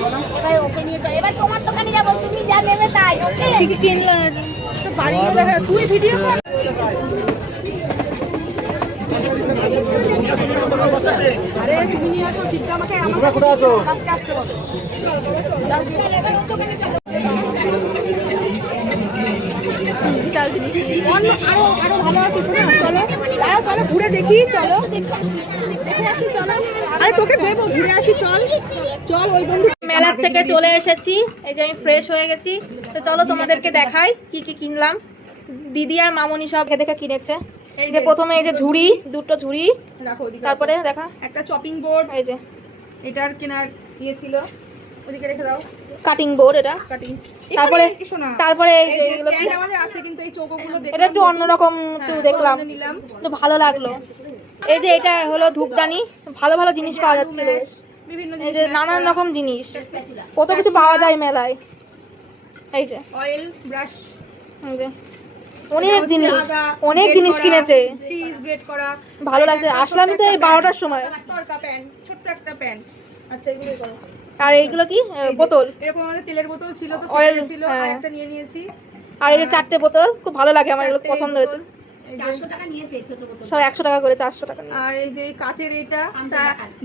এবার ওকে নিয়ে যাও, এবার তোমার দোকানে যাবো, তুমি যা নেবে তাই। ওকে কি কি কিনলো তো বাড়ি গিয়ে দেখা, তুই ভিডিও কর। আরে তুমি নিয়ে আসো চিপটা, আমাকে কোথায় আছো কালকে আসতে বলো। আরো আরো ভালো আছে শোনো, চলো দাঁড়াও, চলো ঘুরে দেখি, চলো দেখে আসি, চলো। আরে তোকে দেবো, ঘুরে আসি, চল চল। ওই বন্ধু মেলার থেকে চলে এসেছি, এই যে আমি ফ্রেশ হয়ে গেছি। তো চলো তোমাদেরকে দেখাই কি কি কিনলাম। দিদি আর মামনি সব দেখে কিনেছে। এই যে প্রথমে এই যে ঝুড়ি, দুটো ঝুড়ি রাখো, তারপরে দেখা একটা চপিং বোর্ড, এই যে এটার কেনার ইয়ে ছিল, ওদিকে রেখে দাও, কাটিং বোর্ড, এটা কাটিং। তারপরে তারপরে এই যে এগুলো আমাদের আছে, কিন্তু এই চৌকোগুলো দেখলাম, এটা একটু অন্যরকম একটু দেখলাম, একটু ভালো লাগলো। এই যে এটা হলো ধূপদানি, ভালো ভালো জিনিস পাওয়া যাচ্ছে বেশ, বিভিন্ন এই যে নানান রকম জিনিস, কত কিছু পাওয়া যায় মেলায়। এই যে অয়েল ব্রাশ, এই যে অনেক জিনিস কিনেছে, চিজ গ্রেট করা, ভালো লাগছে। আসলামই তো এই 12টার সময়। তরকা প্যান, ছোট্ট একটা প্যান। আচ্ছা এগুলো করো। আর এইগুলো কি বোতল, এরকম আমাদের তেলের বোতল ছিল তো, ফেলে ছিল, আর একটা নিয়ে নিয়েছি। আর এই যে 4টে বোতল, খুব ভালো লাগে আমার, এগুলো পছন্দ হয়েছে। 400 টাকা নিয়েছে ছোট বোতল, সব 100 টাকা করে, 400 টাকা। আর এই যে কাচের এইটা,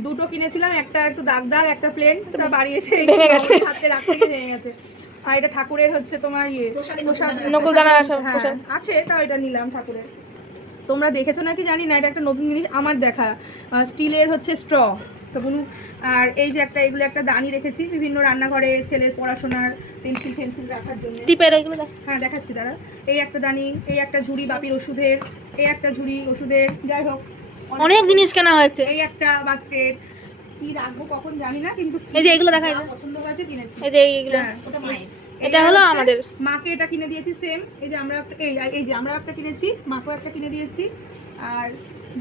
দুটো কিনেছিলাম, একটা একটু দাগ দাগ, একটা প্লেন, তা বাড়ি এসে ভেঙে গেছে, হাতে রাখতে গিয়ে ভেঙে গেছে। আর এটা ঠাকুরের হচ্ছে তোমার ইয়ে প্রসাদ, নকুলদানা আছে, তাও এটা নিলাম ঠাকুরের। তোমরা দেখেছো নাকি জানি না, এটা একটা নতুন জিনিস আমার দেখা, স্টিলের হচ্ছে স্ট্র তখন। আর এই যে একটা এগুলো একটা দানি রেখেছি বিভিন্ন রান্নাঘরে ছেলের পড়াশোনার পেন্সিল টেন্সিল রাখার জন্য, টিপের এগুলো। হ্যাঁ দেখাচ্ছি দাঁড়া। এই একটা দানি, এই একটা ঝুড়ি বাপির ওষুধের, এই একটা ঝুড়ি ওষুধের, যাই হোক অনেক জিনিস কেনা হয়েছে। এই একটা বাস্কেট, কি রাখবো কখন জানি না, কিন্তু এই যে এগুলো দেখা পছন্দ হয়েছে কিনেছি। এই যে এইগুলো, ওটা মায়ের, এটা হলো আমাদের মাকে এটা কিনে দিয়েছি সেম। এই যে আমরা এই যে আমরা একটা কিনেছি, মাকেও একটা কিনে দিয়েছি। আর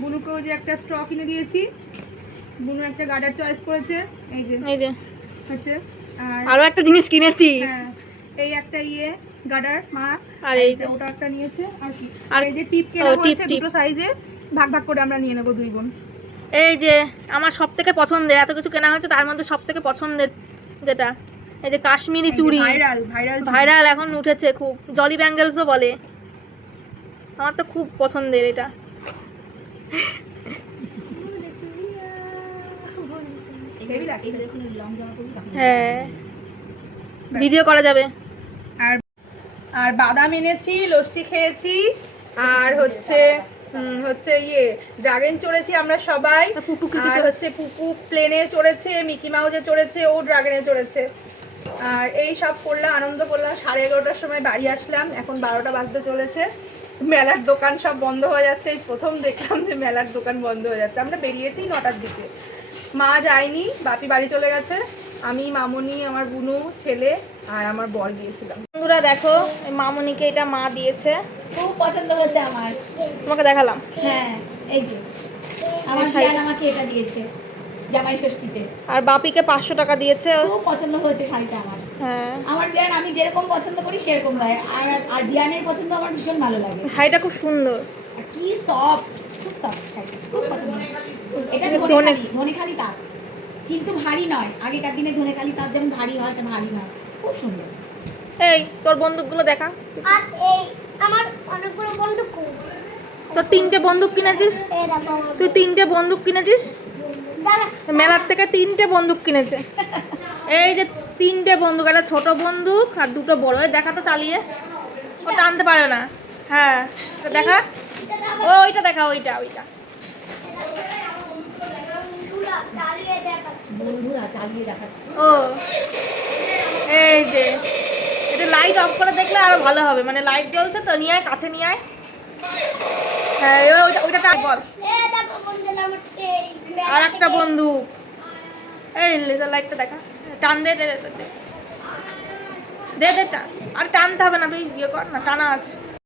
বুনুকেও যে একটা স্ট্র কিনে দিয়েছি, বুনু একটা গার্ডার চয়েস করেছে। এই যে হচ্ছে, আর আরো একটা জিনিস কিনেছি, হ্যাঁ এই একটা ইয়ে গার্ডার মা, আর এই যে ওটা একটা নিয়েছে। আর কি, আর এই যে টিপ কেনা হয়েছে দুটো সাইজে, ভাগ ভাগ করে আমরা নিয়ে নেব দুই বোন। এই যে আমার সবথেকে পছন্দের, এত কিছু কেনা হয়েছে তার মধ্যে সবথেকে পছন্দের যেটা, এই যে কাশ্মীরি চুড়ি, ভাইরাল এখন উঠেছে খুব, জলি ব্যাঙ্গেলসও বলে, আমার তো খুব পছন্দের এটা। হ্যাঁ ভিডিও করা যাবে। আর আর বাদাম এনেছি, লস্যি খেয়েছি, আর হচ্ছে ইয়ে ড্রাগন চড়েছি আমরা সবাই। আর হচ্ছে পুপু প্লেনে চড়েছে, মিকি মাউসে চড়েছে, ও ড্রাগনে চড়েছে। আর এই সব করলাম, আনন্দ করলাম। 11:30টার সময় বাড়ি আসলাম, এখন 12টা বাজতে চলেছে। মেলার দোকান সব বন্ধ হয়ে যাচ্ছে, এই প্রথম দেখলাম যে মেলার দোকান বন্ধ হয়ে যাচ্ছে। আমরা বেরিয়েছি 9টার দিকে, মা যায়নি, বাপি বাড়ি চলে গেছে, আমি মামনি আমার বুনু ছেলে আর আমার বর গিয়েছিলাম। বন্ধুরা দেখো মামনিকে এটা মা দিয়েছে, খুব পছন্দ হয়েছে আমার, তোমাকে দেখালাম। হ্যাঁ এই যে আমার শাড়ি আমাকে এটা দিয়েছে জামাই ষষ্ঠীতে। আর বাপিকে 500 টাকা দিয়েছে, খুব পছন্দ হয়েছে শাড়িটা আমার। হ্যাঁ আমার বিয়ান আমি যেরকম পছন্দ করি সেরকম হয়, আর আর বিয়ানের পছন্দ আমার ভীষণ ভালো লাগে। শাড়িটা খুব সুন্দর, আর কি সফট, খুব সফট শাড়ি, খুব পছন্দ হয়েছে। এটা ধনেখালি তাঁত, কিন্তু ভারী নয়। আগেকার দিনে ধনেখালি তাঁত যেমন ভারী হয়, এটা ভারী নয়, খুব সুন্দর। এই তোর বন্দুকগুলো দেখা। আর এই আমার অনেকগুলো বন্দুক, তো 3টে বন্দুক কিনেছিস, তুই 3টে বন্দুক কিনেছিস মেলার থেকে, 3টে বন্দুক কিনেছে। এই যে 3টে বন্দুক, একটা ছোট বন্দুক আর দুটো বড়। দেখা তো চালিয়ে, ও টানতে পারে না। হ্যাঁ দেখা, ওইটা দেখা, ওইটা বন্ধুরা চালিয়ে দেখাচ্ছে। ও এই যে এটা লাইট অফ করে দেখলে আরো ভালো হবে, মানে লাইট জ্বলছে তো, নিয়ে আয়, কাছে নিয়ে আয়। হ্যাঁ ওইটা টান বল। আর একটা বন্দুক, এই লেজার লাইটটা দেখা, টান দে টান, আর টানতে হবে না, তুই ইয়ে কর না, টানা আছে।